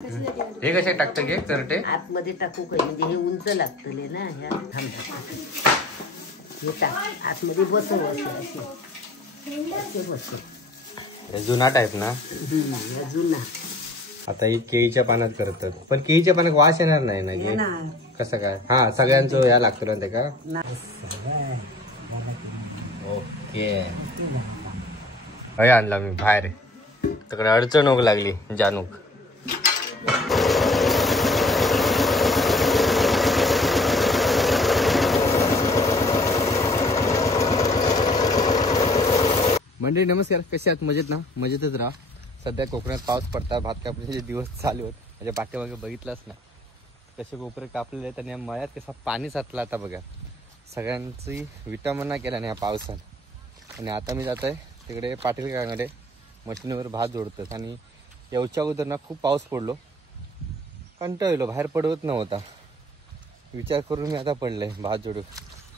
हे कसे टाकतं घे चरटे आतमध्ये टाकू काही म्हणजे हे उंच लागतले ना ह्या हे टाक आतमध्ये बसव असे बसव जुना टाईप ना जुना. आता ही केळीच्या पानात करतात पण केळीच्या पानात वास येणार नाही ना की कसं काय. हा सगळ्यांचं या लागतं ना ते का. ओके आणला मी बाहेर तिकडे अडचणूक लागली जानूक. मंडळी नमस्कार, कसे आहात? मजेत ना? मजेतच राहा. सध्या कोकणात पाऊस पडता, भात कापण्याचे दिवस चालू आहेत. म्हणजे पाठीमागे बघितलंच ना कसे कोपरे कापलेले आहेत आणि या मळ्यात कसा पाणी साचला आता बघा. सगळ्यांची विटंबना केला नाही या पावसानं. आणि आता मी जात आहे तिकडे पाटील काकांकडे मशीनवर भात जोडतात. आणि येऊच्या अगोदर ना खूप पाऊस पडलो, कंटाळलो, बाहेर पडवत नव्हता. विचार करून मी आता पडलंय भात जोडू.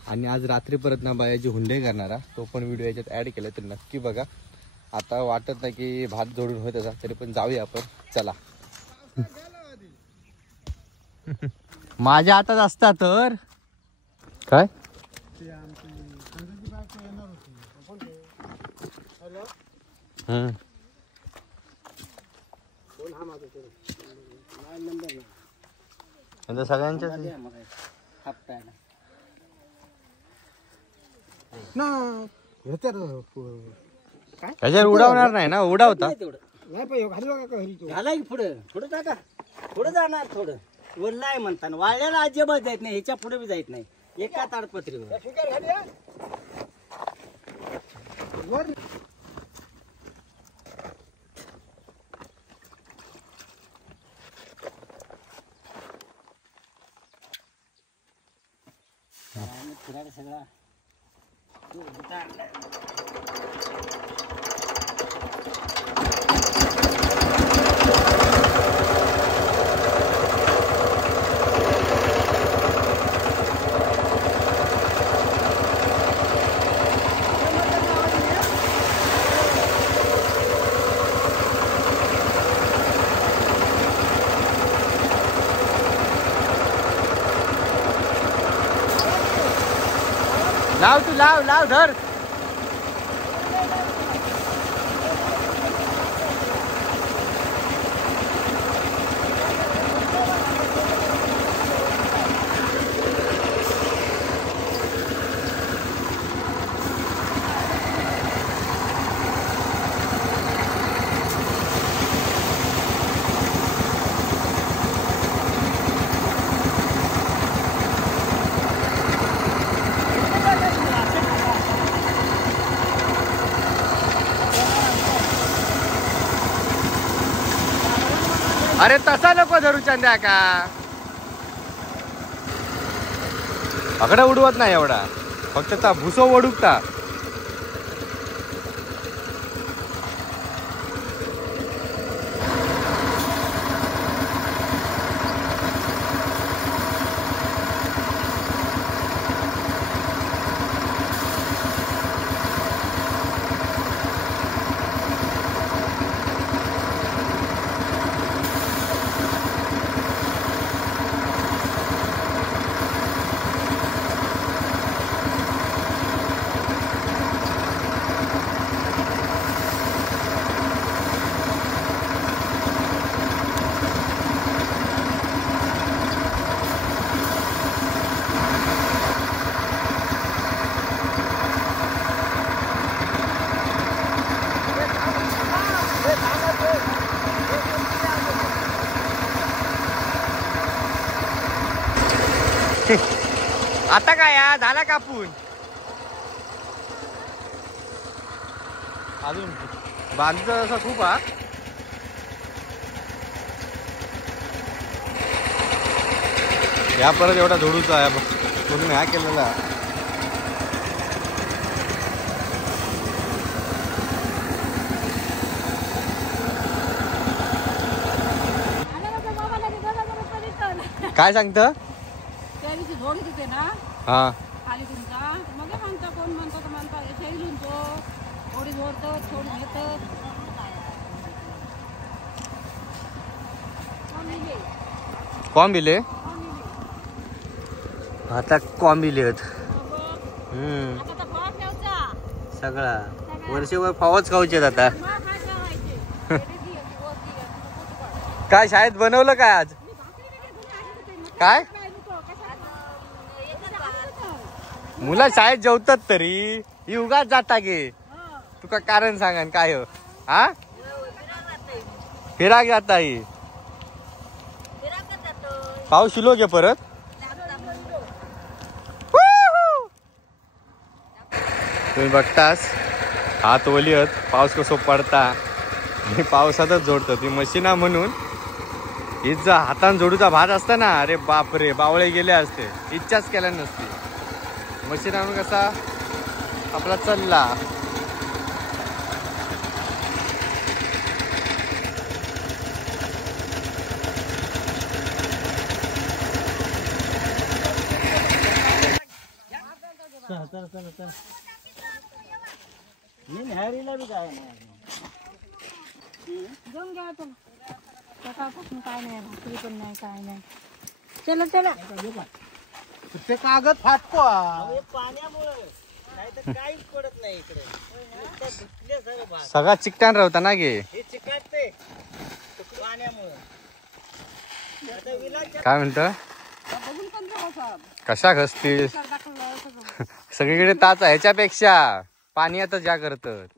आणि आज रात्री परत ना बायाची हुंडे करणारा तो पण व्हिडिओ याच्यात ॲड केला तर नक्की बघा. आता वाटत नाही की भात जोडून होत असा तरी पण जाऊया आपण. चला. माझ्या हातात असता तर काय सगळ्यांच्या ह्याच्यावर उडवणार नाही ना. उडवता घाला की पुढे पुढे टाका. पुढे जाणार थोडं वरला आहे म्हणताना वाळल्याला अजिबात जायत नाही. ह्याच्या पुढे बी जायत नाही. एका ताडपत्रीवर फिरायला सगळा लाव तू लाव लाव धर. अरे तसा नको धरू चंद्या का. अकडे उडवत नाही एवढा, फक्त ता भुसो ओढुकता. आता काय या झाला कापून अजून बांधचं असं खूप. हा या परत एवढा झोडूचा आहे म्हणून ह्या केलेला. काय सांगतं हा खाली तुमचा मग म्हणता कोण म्हणतो तर म्हणता शैलून तो थोडी जोडतो थोडी घेतात कॉम्बिले आता कॉम्बिले आहेत. आता तर फळ ठेवचा. सगळा वर्षभर पावच खाऊचे आता. मग काय करायचे? काय शाळेत बनवलं काय आज? काय मुलं शाळेत जेवतात तरी ही उगाच जाता गे. तुका कारण सांगा काय हो? हा फिराक जाता ही पाऊस शिलो गे परत. तुम्ही बघतास हात ओली आहेत. पाऊस कसो पडता आणि पावसातच जोडतो ती मशीना म्हणून. ही जर हातान जोडूचा भात असता ना, अरे बापरे बावळे गेले असते. इच्छाच केल्या नसती. मशीना म्हणून कसा आपला चालला. मी न्यारीला बी जाय नाही. जाऊन घ्या आपण. सकाळपासून काय नाही, भाकरी पण नाही, काय नाही. चला चला. ते कागद फाटको पाण्यामुळे नाही तर काहीच पडत नाही इकडे. सगळा चिकटान राहता ना गे. हे चिकाटते पाण्यामुळे. काय म्हणत बघून पण जाऊ साहेब. कशा घसतील सगळीकडे ताच आहे. ह्याच्यापेक्षा पाणी आता ज्या करतात.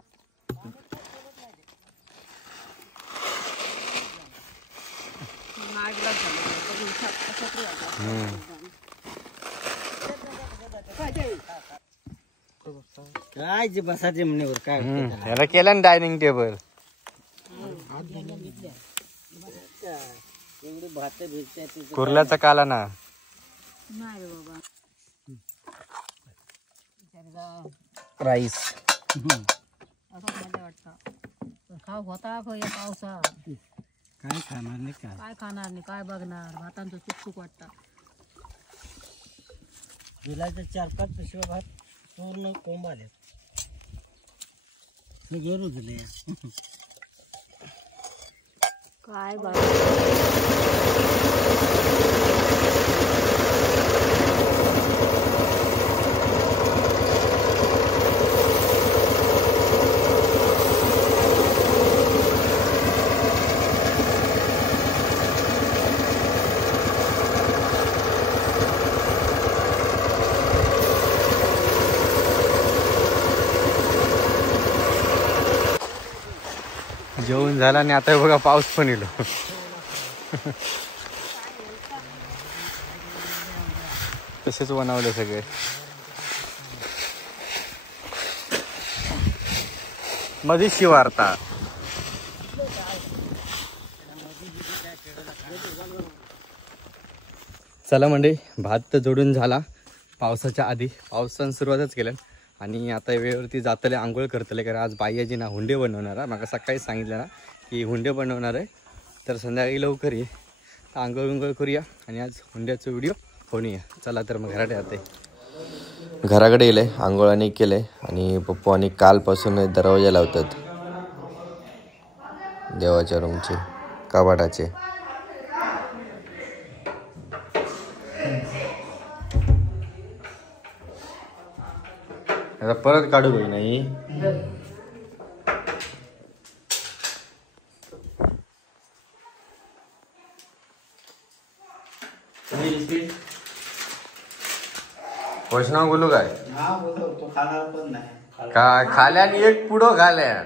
काय जे बसा जमिनीवर काय याला केलं ना डायनिंग टेबल. एवढी भात भेटते कुर्ल्याचा काला ना. नाही रे बाबा. राईस असं मजा वाटतं. खाऊ होता खो या पावसात. काय खाणार नाही काय. काय खाणार नाही, काय बघणार. भातांचं चुकचुक वाटतं. बिलाच्या 4-5 पिशव्या भात पूर्ण कोंब आले. सगळे रुजले. काय बाबा. जेवण झाला आणि आता बघा पाऊस पण येलो. तसेच बनवले सगळे. मध्ये शिवारता. चला मंडळी, भात तर जोडून झाला पावसाच्या आधी. पावसानं सुरुवातच केल्या आणि आता वेळेवरती जातले आंघोळ करतले. कारण आज बाईयाजी ना हुंडे बनवणार आहे. मला सकाळी सांगितलं ना की हुंडे बनवणार आहे. तर संध्याकाळी लवकर ये, आंघोळ विंघोळ करूया आणि आज हुंड्याचा व्हिडिओ होऊया. चला तर मग घराकडे जाते. घराकडे गेले, आंघोळाने केले आणि पप्पू आणि कालपासून दरवाजा लावतात देवाच्या रूमचे कपाटाचे. आता परत काढू बाई नाही. वैष्णव बोलू काय काय खाल्या आणि एक पुढं खाल्या.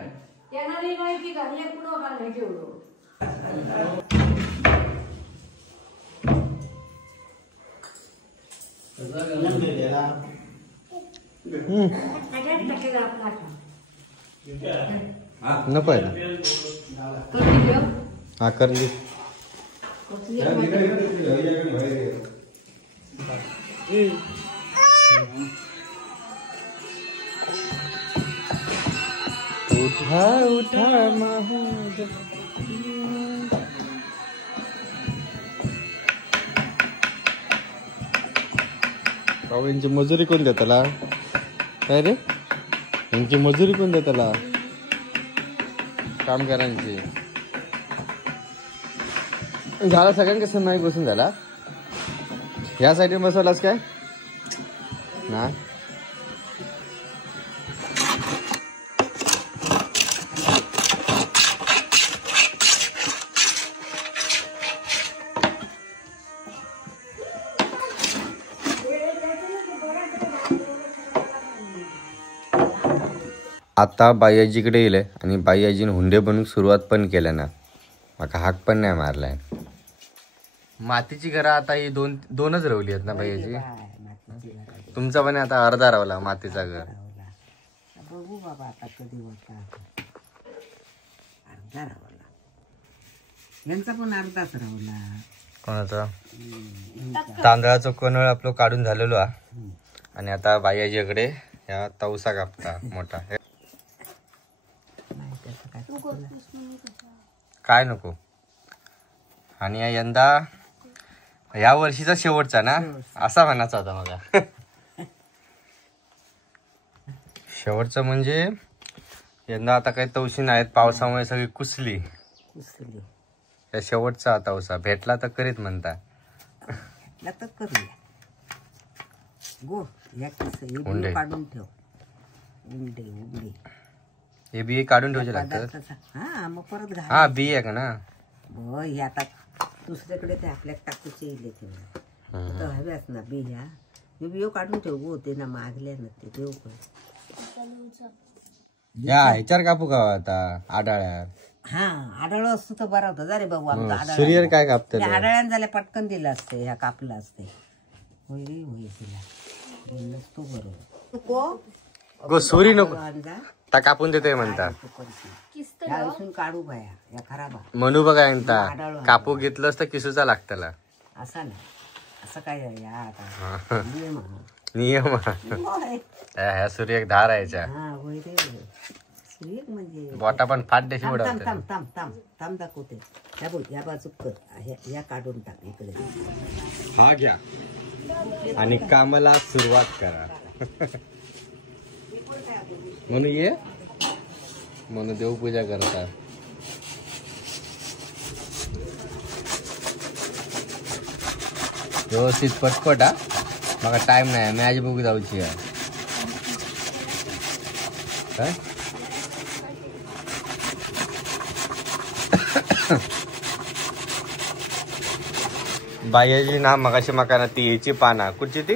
नको आहे ना. हा कर दे. उठा उठा महाद. भाऊ यांची मजुरी कोण देताला काय रे? यांची मजुरी कोण देताला काम करायची. झाला सगळ्यांना कसं नाही बसून झाला. या साईडने बसवलास काय ना? आता बाईआजीकडे येईल आणि बाईआजीने हुंडे बनवून सुरुवात पण केल्या ना. माका हाक पण नाही मारलाय. मातीची घरं आता ही दोनच रवली आहेत ना बाईआजी? तुमचा पण आता अर्धा रावला मातीचा घर. बघू बाबा आता कधी होता. अर्धा रावला. यांचा पण अर्धाच रावला. कोणाचा? तांदळाचं कोनळ आपलं काढून झालेलो हा. आणि आता बाईआजीकडे ह्या तवसा कापता मोठा. काय नको. आणि यंदा या वर्षीचा शेवटचा ना असा म्हणायचा होता मला. शेवटचं म्हणजे यंदा आता काही तवशी नाहीत, पावसामुळे सगळी कुसली. या शेवटचा तवसा भेटला तर करीत म्हणता. तर करूया गो. या उंडे काढून ठेव. उंडे हे बिये काढून ठेवायचे लागतात. हा मग परत घाल. हा बिये का ना? हे आता दुसऱ्याकडे ते आपल्या टाकूचे इले ठेवणार हव्याच ना बिया. हे बियो काढून ठेव गो. ते ना मागल्या ना ते देऊ पण. या ह्याच्यावर कापू का आता आडाळ्यावर? हा आढळ असतो तर बरा होता. जा रे बाबू आमचा आढळ. सूर्य काय कापते? आढळ्यान झाल्या पटकन दिलं असते. ह्या कापलं असते. होय रे होय तिला नसतो बरोबर. गो सुरी नको ता कापून देतोय म्हणता. काढू बाया या खराबा म्हणू बघा म्हणता. कापू घेतलं असतं किसूचा लागतला. असा नाही असं काय या आता नियम. ह्या सूर्य एक धार यायच्या. हा होय रे सूर्य म्हणजे बोटा पण फाट देशी उडवते. थांब दाखवते. या बोल या बाजू कर. या काढून टाक इकडे. हा घ्या आणि कामाला सुरुवात करा. म्हणून ये म्हणून देवपूजा करतात. व्यवस्थित पटपट हा. मला टाइम नाही. मॅच बघू जाऊची आहे. काय बायाची ना मगाशी मकाना ती याची पाना कुठची ती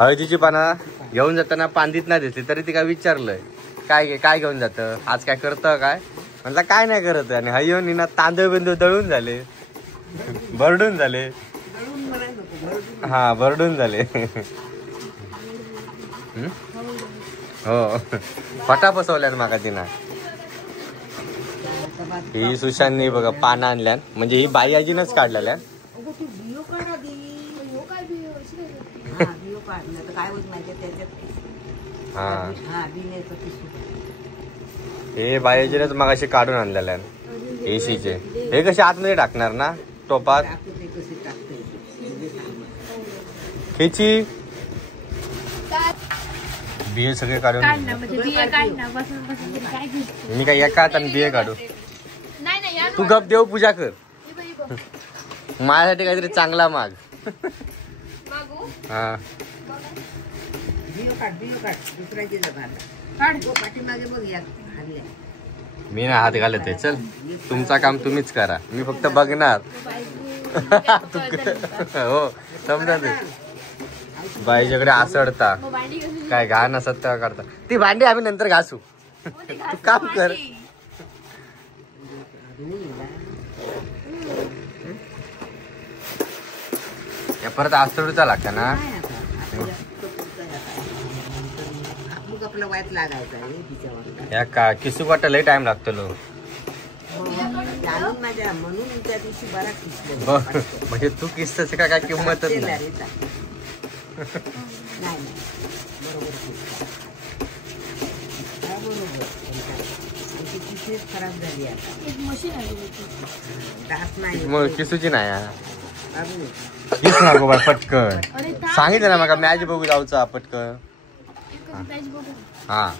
हळदीची पाना घेऊन जाताना पांदीत नाही दिसली तरी ती काय विचारलंय काय घेऊन जातं आज काय करतं काय म्हटलं काय नाही करत. आणि हय्योनी ना तांदूळ बिंदू दळून झाले. भरडून झाले. हा भरडून झाले. हो फटा बसवल्यात मागा तिना. ही सुशांतनी बघा पानं आणल्यान. म्हणजे ही बाईआजीनच काढलेल्या. हे बाईआजीनच मगाशी काढून आणलेल्या एसीचे. हे कसे आतमध्ये टाकणार ना टोपात. खेची बिये सगळे काढून. मी काय एका हाताने बिये काढू. तू गप देव पूजा कर. माझ्यासाठी काहीतरी चांगला माग. हा मी ना हात घालत आहे. चल तुमचा काम तुम्हीच करा. मी फक्त बघणार. हो समजा ते बाईच्याकडे आसडता काय घाण असत करता. ती भांडी आम्ही नंतर घासू. तू काम कर. या परत आसडूचा लागता ना. आपला वाईट लागायचा. या का किसू वाटा लय टाइम लागतो लो. माझ्या म्हणून त्या दिवशी बरा किसले. म्हणजे तू किसतस का काय किंमतच नाही. खराब झाली मग किसूची नाही. किस नको बा पटकन. सांगितलं ना मग मॅच बघू जाऊचा पटकन. हा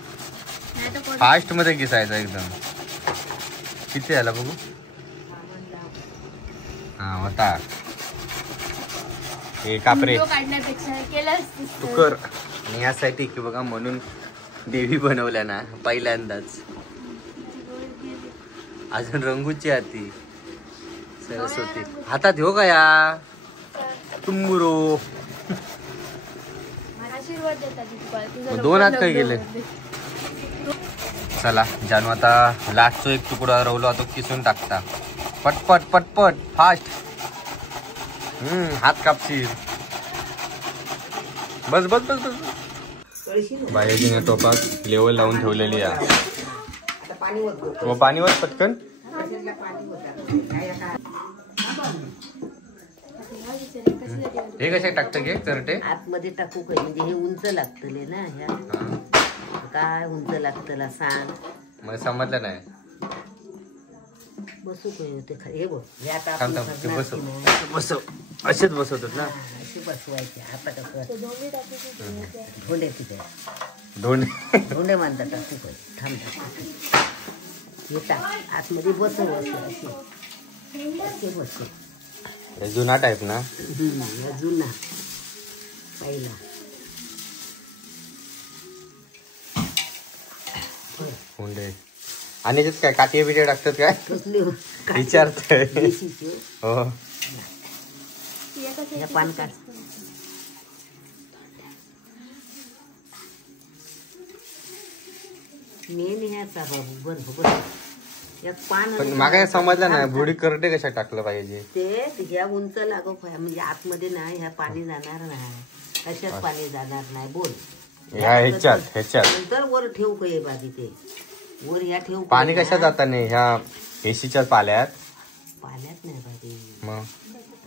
फास्ट मध्ये किसायचं एकदम. किती आला बघू. हा होता हे कापरे व्हिडिओ काढण्यापेक्षा केलं असतं. तू कर. आणि यासाठी की बघा म्हणून देवी बनवल्या ना पहिल्यांदाच. अजून रंगूची हाती सरस्वती हातात हो का या तुंबुरो. आशीर्वाद देतात तुझा. 2 हात काय गेले. चला जानू आता लास्टचा एक तुकडा रवलो तो किसून टाकता. पटपट पटपट फास्ट. हात कापशील. बस बस बस बस. बाहेरची टोपात लेवल लावून ठेवलेली आहे. आता पाणी होत मग पाणीवर पटकन. हे कसे टाकतं घे करटे. आतमध्ये टाकू काय म्हणजे हे उंच लागतले ना ह्या काय उंच लागतला सांग. मला समजलं नाही. बसू काय होते हे बघ हे आता थांब आपण थांब ते करणार बसव की नाही, बसव असेच बसवतात ना. अशी बसवायचे आता कसं धोंडे तिथे धोंडे मानतात टाकू काय थांब टाकू हे टाक आतमध्ये बसव असे बसव. जुना टाईप ना. जुना पहिला हुंडे. आणि याच्यात काय काठी बिटे टाकतात काय कसली विचारतोय. देशीचे हो या पान काढ. मेन ह्याचा बाबू बरोबर यात पान पण मागा समजलं नाही बुडी करटे कशा टाकलं पाहिजे. ते ह्या उंच लागो म्हणजे आतमध्ये ना ह्या पाणी जाणार नाही. कशात पाणी जाणार नाही बोल. ह्याच्यात नंतर वर ठेवू काय बाजी ते वर ह्या ठेवू पाणी कशात जाता नाही ह्या एसीच्या पाल्यात. पाण्यात नाही बाजी. मग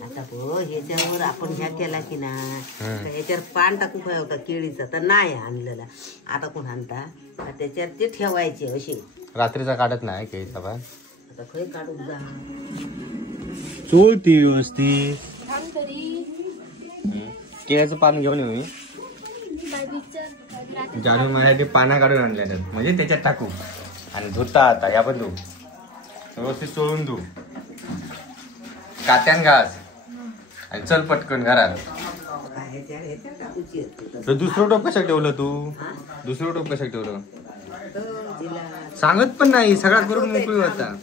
आता बघ ह्याच्यावर आपण ह्या केला की ना ह्याच्यावर पान टाकू काय होता केळीचा तर नाही आणलेला. आता कोण आणता त्याच्यावर ते ठेवायचे असे. रात्रीचा काढत नाही केळीचा पान. आता खय काढून जा चोळती व्यवस्थित. थांब तरी केळीचं पान घेऊन येऊ मी. जानू माझ्यासाठी पाना काढून आणल्या म्हणजे त्याच्यात टाकू आणि धुता आता या पण धू व्यवस्थित चोळून धू कात्यान घास आणि चल पटकन घरात. ह्याच्यावर टाकूची तर दुसरं टोप कशात ठेवलं तू. दुसरं टोप कशात ठेवलं सांगत पण नाही. सगळा करून मोकळी होता.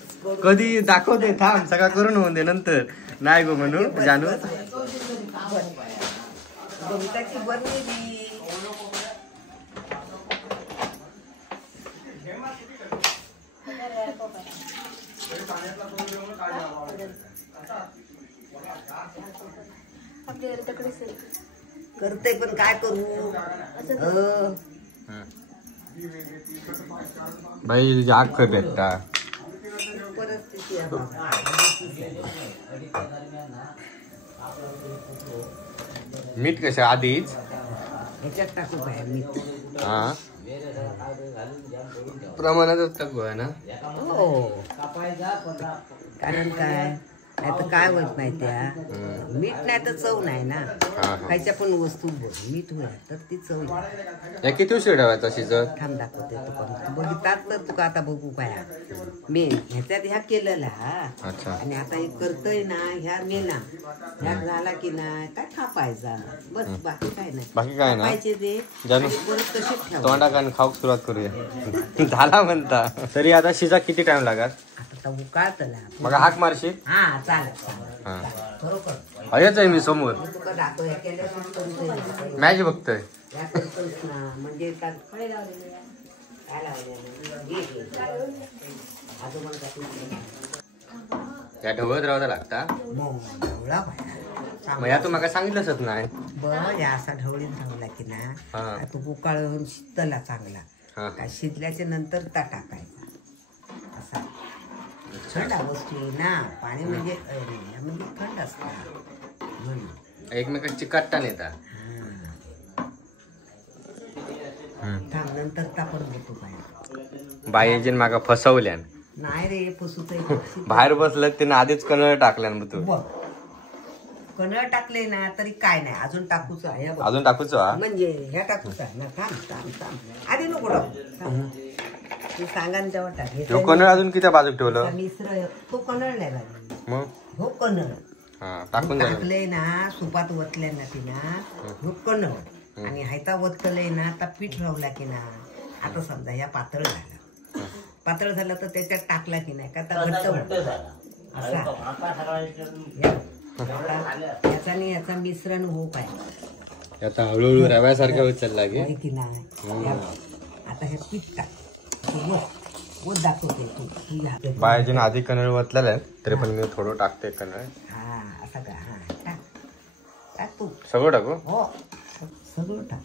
कधी दाखवते थांब सगळा करून होऊन दे नंतर नाही गो म्हणू जानू. गवताची बनलेली करते पण काय करू. बाई तुझी आग खय भेटता. परिस्थिती मीठ कशा आधीच ह्याच्यात टाकू काय मीठ. हा प्रमाणातच टाकू आहे ना. हो कारण काय नाही तर काय होत नाही त्या मीठ नाही तर चव नाही ना. खायच्या पण वस्तू मीठ होईल तर ती चव येईल. या किती उशीर ठेवायचा शिजत. थांब दाखवते तू बघितलात तर तुका आता बघू काय मेन ह्याच्यात ह्या केलेला अच्छा. आणि आता हे करतोय ना ह्या मेना ह्या झाला की नाही काय थापायचा बस बाकी काय नाही. बाकी काय ना खायचे ते जानू परत तसेच ठेवा. तोंडा कान खाऊक सुरुवात करूया. झाला म्हणता तरी आता शिजा किती टाइम लागत. आता उकाळतला मग हाक मारशी. हा चालेल हा खरोखर अयच आहे मी समोर तुका दाखव ह्या केल्यावर करतोय मॅच बघतोय. ह्या करतोयस ना म्हणजे काय काय लावलेलं अजून या ढवळत राहायला लागता. मग या तू मला सांगितलंच नाही. बरं असा ढवळीत राहला की ना तू उकाळून शिजतला चांगला काय शिजल्याच्या नंतर ता टाकायचा असा. थंड वस्तू आहे ना पाणी म्हणजे थंड असतात म्हणून एकमेकांची चिकटता नेता. थांब नंतर तापड बघतो काय बाईजीन मागा फसवल्यान. नाही रे पसूच बाहेर बसलं त्यानं आधीच कनळ टाकल्यान मग तू. बघ कनळ टाकले ना तरी काय नाही अजून टाकूच आहे अजून टाकूच म्हणजे ह्या टाकूच आहे ना. थांब थांब थांब आधी नको टाकू तू सांगा ना तेव्हा टाक. कनळ अजून किती बाजूक ठेवलं. मिश्र तो कनळ नाही लागला मग हो कनळ टाकून झालं. टाकलंय ना सुपात वतल्या ना ती ना हुक्कन आणि हायता वतलंय ना आता पीठ रावला की ना आता समजा या पातळ झाला तर त्याच्यात टाकला की नाही का आता घट्ट होतो. असा याचा याचा मिश्रण होऊ पाहिजे. आता हळूहळू रव्यासारखा होत चालला की होय की नाही आता हे पीठ टाक वो दाखवते तू बायाजीने आधी कन्नड वतलेला आहे तरी पण मी थोडं टाकते कन्नड. हा असं का हा टाक टाक तू सगळं टाकू. हो सगळं टाक.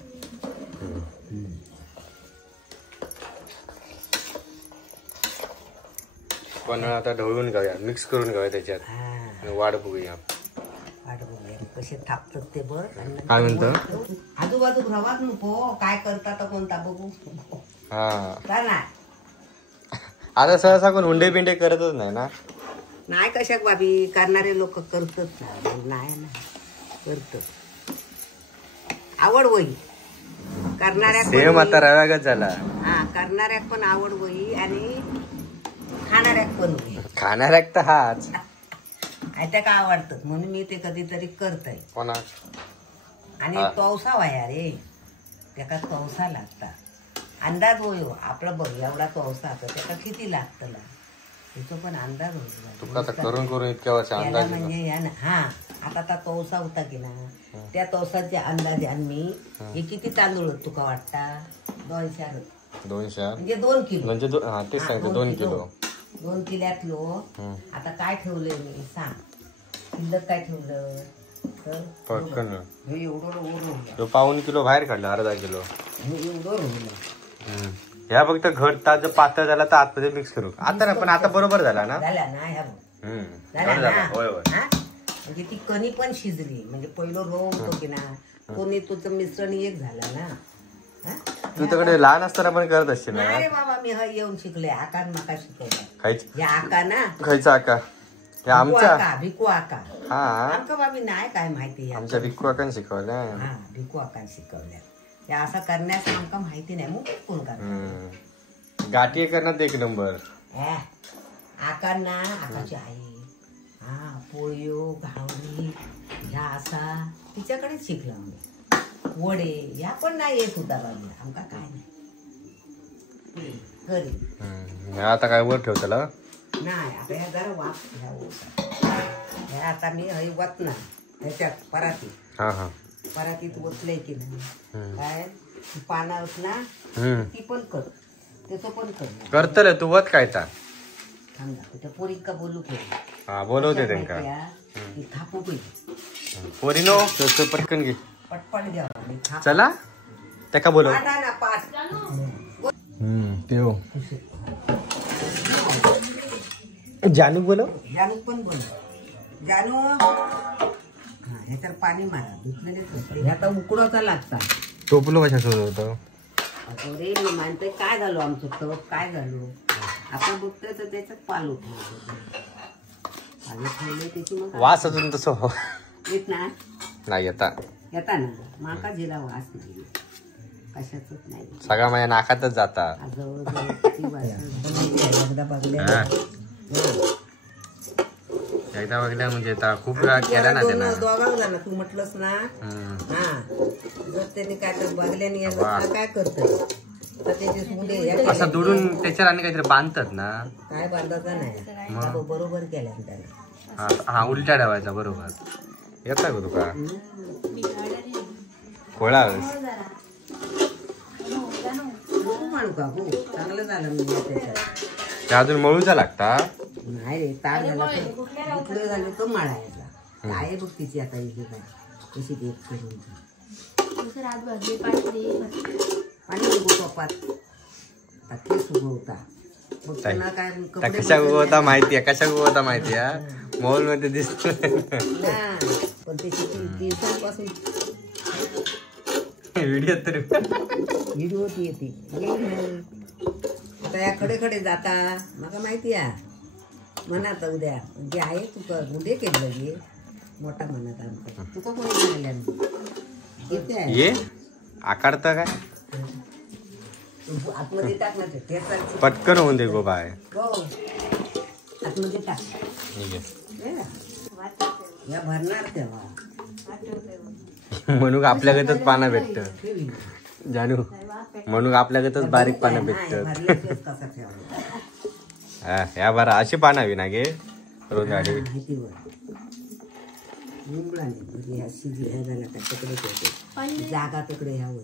कन्नड आता ढवळून घेऊया मिक्स करून घेऊया त्याच्यात. हा वाढ बघूया वाट बघूया कसे थापतात ते बघ. काय म्हणतो आजूबाजू रवाच नको काय करतात कोणता बघू हा. का नाही आता सहसा कोण हुंडे पिंडे करतच नाही ना. नाही कशाक बाबी करणारे लोक करतच नाही ना करत आवड वही करणाऱ्या सेम आता रव्यागत झाला. हा करणाऱ्याक पण आवड वही आणि खाणाऱ्याक पण वही. खाणाऱ्या तर हाच त्या का आवडतात म्हणून मी ते कधीतरी करतय. कोणा आणि तवसा वाया रे त्याका तवसा लागता अंदाज होयो आपला बघ एवढा तवसा आता त्याका किती लागतं त्याचा पण अंदाज तुका आता करून करून इतक्या वर्ष त्याला अंदाज म्हणजे या ना हा आता आता तवसा होता की ना त्या तवसाच्या अंदाजे मी हे किती तांदूळ तुका वाटता 200 म्हणजे 2 किलो म्हणजे तेच सांगतो 2 किलो 2 किल्यातलो आता काय ठेवलंय मी सांग शिल्लक काय ठेवलं तर पटकन हे एवढं ओढवलं तो पाऊण किलो बाहेर काढला अर्धा किलो. हे एवढं रोवलं ह्या फक्त घट जर पातळ झाला तर आतमध्ये मिक्स करू आता ना पण आता बरोबर झाला ना. झाला ना ह्या झाला झाला होय ना होय. हा? म्हणजे ती कणी पण शिजली म्हणजे पहिलं रो होतो की ना कोणी तुझं मिश्रण एक झाला ना. हा? तू तिकडे लहान असताना पण करत असशील ना. नाही रे बाबा मी येऊन शिकले आकार माका शिकवला खायची या आका ना खायचा आका हे आमच्या भिकू आका हा आमका बाबी नाही काय माहिती आमच्या भिक्कू आकान शिकवलं. हा भिकू आका शिकवल्या या असं करण्यास आमका माहिती नाही मग कोण करणार. गाठी करण्यात एक नंबर. आकार ना आकाची आई हा पोळयो घावणी ह्या असा तिच्याकडेच शिकला मी. वडे ह्या पण नाही येत होता बाबी आमका काय नाही करी. आता काय वर ठेव त्याला नाही आता ह्या जरा वाफ ह्या आता मी हई वतना ह्याच्यात परातीत हा हा परातीत ओतलंय की नाही काय ती पानं ना ती पण कर त्याचं पण कर करतले तू वत काय ता थांबा त्या पोरी का बोलू केली हा बोलवते त्यांका ती थापू केली पोरीनो तो पटकन घे पटपट घ्यावा मी थाप चला त्या बोलव पाठ आहे ना पाठ तेव जानू बोलव जानू पण बोल जानू हा ह्याच्यात पाणी मारा धुतलेले ह्या आता उकडवता लागता टोपलो कशा शोधत होतं. रे मी मानतोय काय झालो आमचं तव काय झालो आपण बघतोय तर त्याच्यात पाल उठलं त्याची मग वास अजून तसं येत ना नाही येता येता ना माका जिला वास नाही कशाच नाही सगळा माझ्या नाकातच जाता. जवळजवळ किती वास एकदा बघल्या एकदा बघल्या म्हणजे खूप वेळा केला ना त्यांना. दोघांना झाला तू म्हटलंस ना हा जर त्यांनी काय तर बघल्याने काय करतोय तर त्याचे मुले असं दुडून त्याच्यावर आणि काहीतरी बांधतात ना. काय बांधायचं नाही बरोबर केल्या त्याला. हा उलट्या ठेवायचा बरोबर. येता का तुका खोळा म्हणू का हो चांगलं झालं मी त्याच्यात ते अजून मळूचा लागता. नाही रे ताक झाला तर झालं तो माळायचा काय बघ तिची आता इथे काय कशी देत करून पाणी उगवतो पात ते सुगवता मग त्यांना काय कपडे कशा उगवता माहितीये कशा उगवता माहितीये मॉल मध्ये दिसत ना पण त्याची दिवसांपासून व्हिडिओ तरी व्हिडिओ येते आता या खडे खडे जाता मला माहिती आहे म्हणत उद्या जे आहे तुका उद्या केलं गे मोठा म्हणत आमचा तुका कोणी सांगल्या ये आकारता काय आतमध्ये टाकणार ते पटकन होऊन दे गो बाय. हो आतमध्ये टाक या भरणार तेव्हा म्हणून आपल्याकडच पानं भेटत जानू, म्हणून आपल्याकडच बारीक पानं भेटत. भरल्याशिवाय कसं ठेवायचं? ह्या बारा अशी पानं हवी ना गे रोज गाडी. जागा तिकडे ह्यावं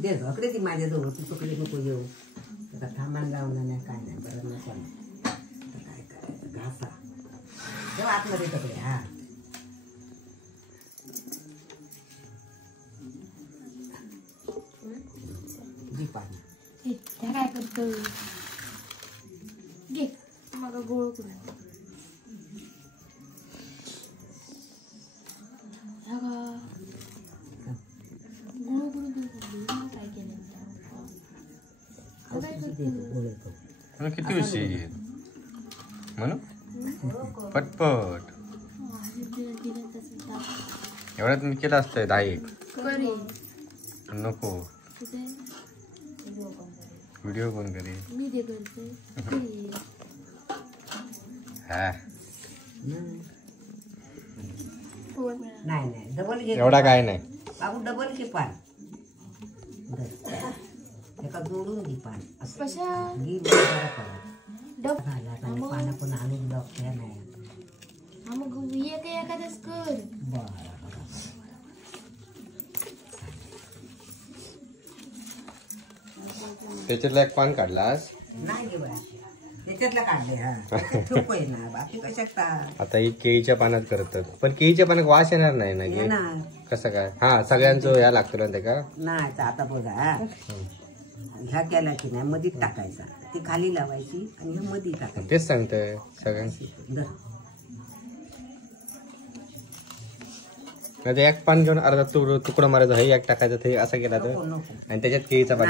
दे अकडे ती माझ्याजवळ तू तिकडे नको येऊ. आता थांबायला लावणार नाही काय नाही बरं नसेल काय करायचं घासा तेव्हा आतमध्ये तिकडे. हा जी पाणी काय करतो घे मग गोळ करून काय केलं किती उशीर म्हणू पटपट एवढ्यात मी केलं असतंय 10 नको व्हिडिओ कोण करे हा नाही डबल घे एवढा काय नाही बाबू डबल घे पान एका जोडून घे पान असं घे पानं पण आणून डॉक्टर नाही मग एखादच कर. त्याच्यातला एक पान काढलास नाही घे बा त्याच्यातला काढले. हा ठोको आहे ना बाकी कशात आता ही केळीच्या पानात करतात पण केळीच्या पानात वास येणार नाही ना गे कसं काय. हा सगळ्यांचं या लागतो ना ते का नाही आता बघा ह्या केला की नाही मधीत टाकायचा ती खाली लावायची आणि ह्या मध्ये टाकायची. तेच सांगतोय सगळ्यांची. एक पान घेऊन अर्धा तुकडा मारायचा हे एक टाकायचं ते असं केला तर आणि त्याच्यात केळीचा पान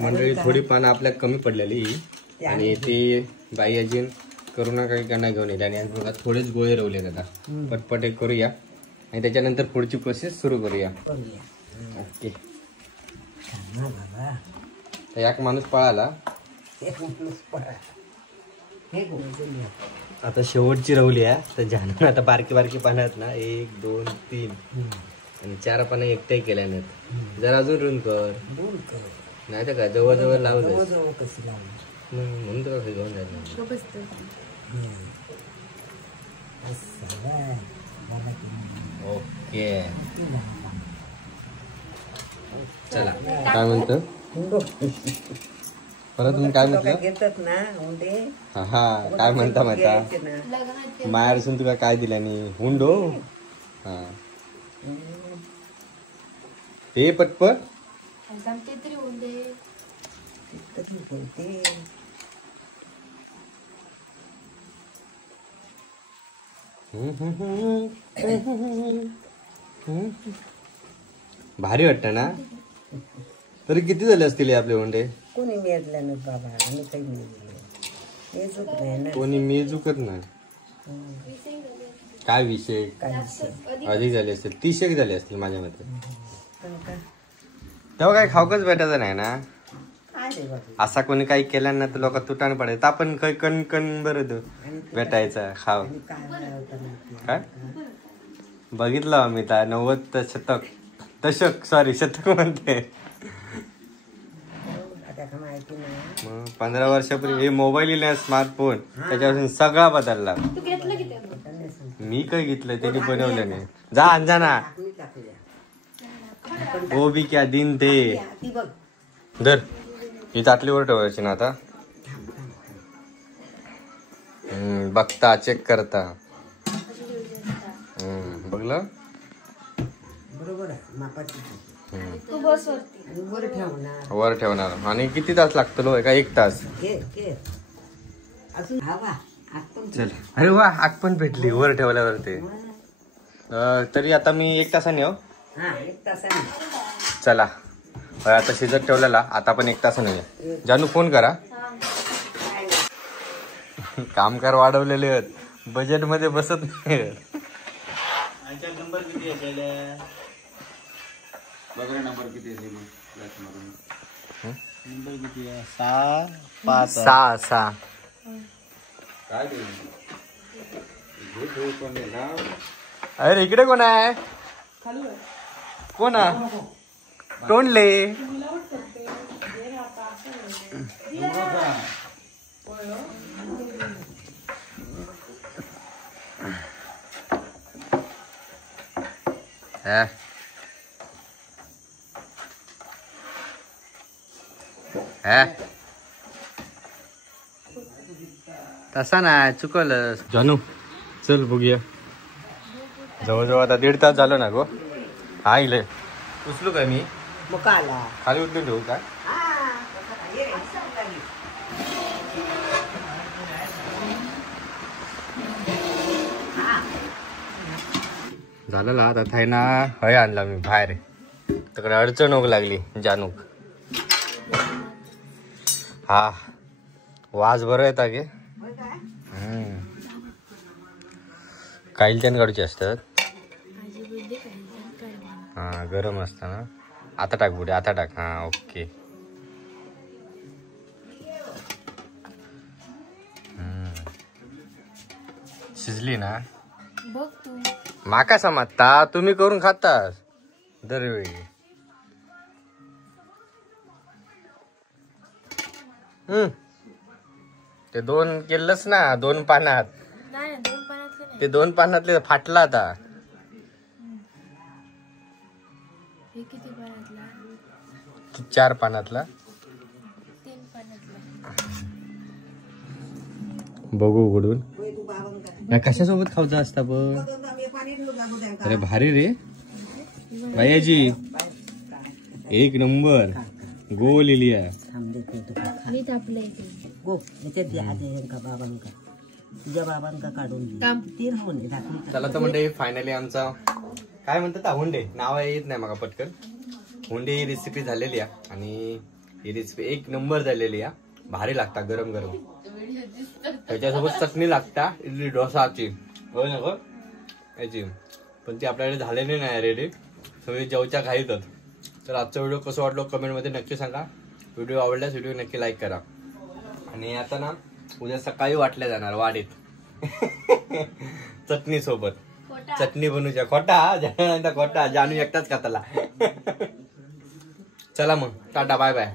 मंडळी थोडी पानं आपल्या कमी पडलेली आणि ती बाई अजून करुणा काही नाही घेऊन येईल आणि बघा थोडेच गोळे रवले आता पटपट एक करूया आणि त्याच्यानंतर पुढची प्रोसेस सुरू करूया. ओके एक माणूस पळाला आता शेवटची रवली आहे तर जानून आता बारकी बारकी पानं आहेत ना 1 2 3 आणि 4 पानं एकट्याही केल्या नाहीत. जरा अजून रुंद कर नाही तर काय जवळ जवळ लावलं म्हणून तर कसं घेऊन जायचं. ओके चला काय म्हणतो परत तुम्ही काय म्हटलं घेतात ना हा काय म्हणता माता मायारसून तुला काय दिल्यानी हुंडो. हा ते पटपट भारी वाटतं ना. तरी किती झाले असतील आपले हुंडे. कोणी मेजलं नाही बाबा आम्ही काही मेजूक नाही ना कोणी मेजूकच नाही. काय विषय अधिक झाले असतील 30 झाले असतील माझ्या मते. तेव्हा काय खाऊकच भेटायचं नाही ना. असा कोणी काही केलं ना तर लोक तुटान पडायचं आपण काही कण कण बरं भेटायचा खाव काय बघितलं आम्ही त्या 90 शतक म्हणते. 15 वर्षापूर्वी हे मोबाईल नाही स्मार्टफोन त्याच्यापासून सगळा बदलला. मी काय घेतलं त्यांनी बनवलं नाही. जा अंजा ना ओ बी क्या दिन ते धर ही ताटलीवर ठेवायची ना आता. बघता चेक करता बघलं बरोबर वर ठेवणार. आणि किती तास लागतो का 1 तास. चल अरे वा आग पण भेटली वर ठेवल्यावर ते. तरी आता मी 1 तासाने हो. चला आता शिजत ठेवलेला आता पण 1 तासाने जानू फोन करा. कामगार वाढवलेले आहेत बजेट मध्ये बसत नाही. नंबर किती आहे बघा नंबर किती आहे नंबर किती आहे? 6, 5 आहे. 6 6 काय अरे इकडे कोण आहे? कोण आहे? तोंडले तसा नाही चुकवलंस. जानू चल बघूया. जवळजवळ आता 1.5 तास झालं ना गो. हा इले उचलू काय मी? मग आला खाली उचलून ठेवू काय? झालं ना आता थाय ना. हय आणला मी बाहेर. तिकडे अडचण होऊ लागली जानूक. हा वाज बरं येता गे. कायलच्यान काढूचे असतात. हा गरम असतं ना. आता टाक बुडे आता टाक. हा ओके. शिजली ना. बघ तू माका समजता तुम्ही करून खातास दरवेळी. ते 2 केलंच ना 2 पानात. नाही 2 पाण्यातलं नाही. ते 2 पानातले फाटला आता. हे किती पाण्यातला? 4 पानातला. 3 पाण्यातला. बघू उघडून. कशासोबत खाऊचा असता बघ. अरे भारी रे भैयाजी. 1 नंबर. गोल लिहिली आहे. मी तापले गो याच्यात द्या का बाबांका तुझ्या बाबांका काढून तीन होणे दाखवून. चला तर म्हणजे फायनली आमचा काय म्हणतात हुंडे नाव येत नाही मग पटकन. हुंडे ही रेसिपी झालेली आहे आणि ही रेसिपी 1 नंबर झालेली आहे. भारी लागता गरम गरम. त्याच्यासोबत चटणी लागता इडली डोसाची हो ना गं याची. पण ती आपल्याकडे झालेली नाही रेडी. सगळी जेवच्या घाईतच. तर आजचा व्हिडिओ कसं वाटलो कमेंटमध्ये नक्की सांगा. व्हिडिओ आवडल्यास व्हिडिओ नक्की लाईक करा. आणि आता ना उद्या सकाळी वाटल्या जाणार वाडीत चटणी सोबत. चटणी बनवूच्या खोटा जानू एकटाच खाताला. चला मग टाटा बाय बाय.